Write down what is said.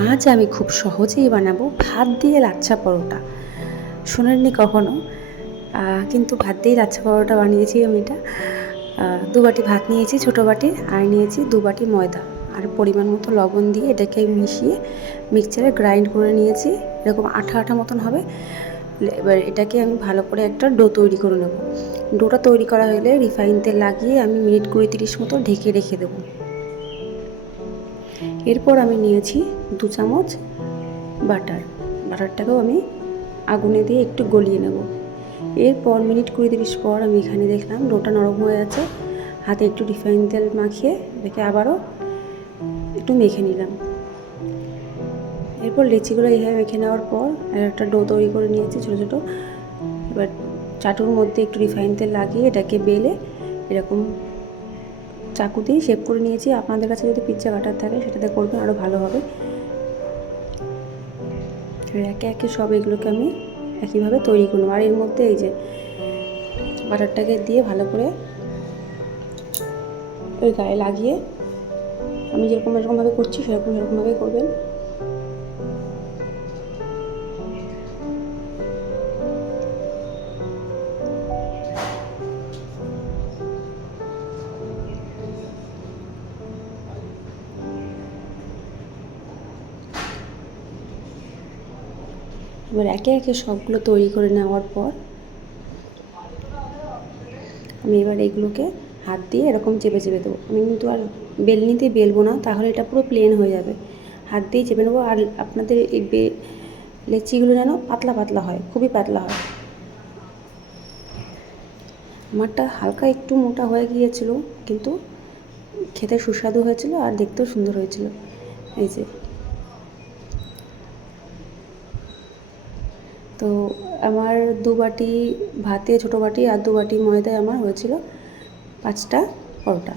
আজ আমি খুব সহজেই বানাবো ভাত দিয়ে লাচ্ছা পরোটা। শোনেননি কখনো, কিন্তু ভাত দিয়ে লাচ্ছা পরোটা বানিয়েছি আমি। এটা 2 বাটি ভাত নিয়েছি ছোটো বাটির, আর নিয়েছি 2 বাটি ময়দা, আর পরিমাণ মতো লবণ দিয়ে এটাকে মিশিয়ে মিক্সচারে গ্রাইন্ড করে নিয়েছি। এরকম আঠা আঠা মতন হবে। এবার এটাকে আমি ভালো করে একটা ডো তৈরি করে নেব। ডোটা তৈরি করা হলে রিফাইন তেল লাগিয়ে আমি মিনিট 20-30 মতো ঢেকে রেখে দেবো। এরপর আমি নিয়েছি 2 চামচ বাটারটাকেও আমি আগুনে দিয়ে একটু গলিয়ে নেব। এরপর মিনিট 20-30 পর আমি এখানে দেখলাম ডোটা নরম হয়ে আছে। হাতে একটু রিফাইন তেল মাখিয়ে রেখে আবারও একটু মেখে নিলাম। এরপর লেচিগুলো এইভাবে মেখে নেওয়ার পর একটা ডো তৈরি করে নিয়েছি ছোটো ছোটো। এবার চাটুর মধ্যে একটু রিফাইন তেল লাগিয়ে এটাকে বেলে এরকম চাকু দিয়ে শেপ করে নিয়েছি। আপনাদের কাছে যদি পিৎজা কাটার থাকে সেটাতে করবেন, আরও ভালো হবে। একে একে সব এগুলোকে আমি একইভাবে তৈরি করব। আর এর মধ্যে এই যে বাটারটাকে দিয়ে ভালো করে ওই গায়ে লাগিয়ে আমি এরকমভাবে করছি সেরকমভাবে করবেন। এবার একে একে সবগুলো তৈরি করে নেওয়ার পর আমি এবার এগুলোকে হাত দিয়ে এরকম চেপে চেপে দেবো। আমি কিন্তু আর বেলনিতে বেলবো না, তাহলে এটা পুরো প্লেন হয়ে যাবে। হাত দিয়ে চেপে নেবো। আর আপনাদের এই লেচিগুলো যেন পাতলা পাতলা হয়, খুবই পাতলা হয়। আমারটা হালকা একটু মোটা হয়ে গিয়েছিল, কিন্তু খেতে সুস্বাদু হয়েছিল আর দেখতেও সুন্দর হয়েছিল। এই যে তো আমার 2 বাটি ভাতে ছোটো বাটি আর 2 বাটি ময়দায় আমার হয়েছিল 5টা পরোটা।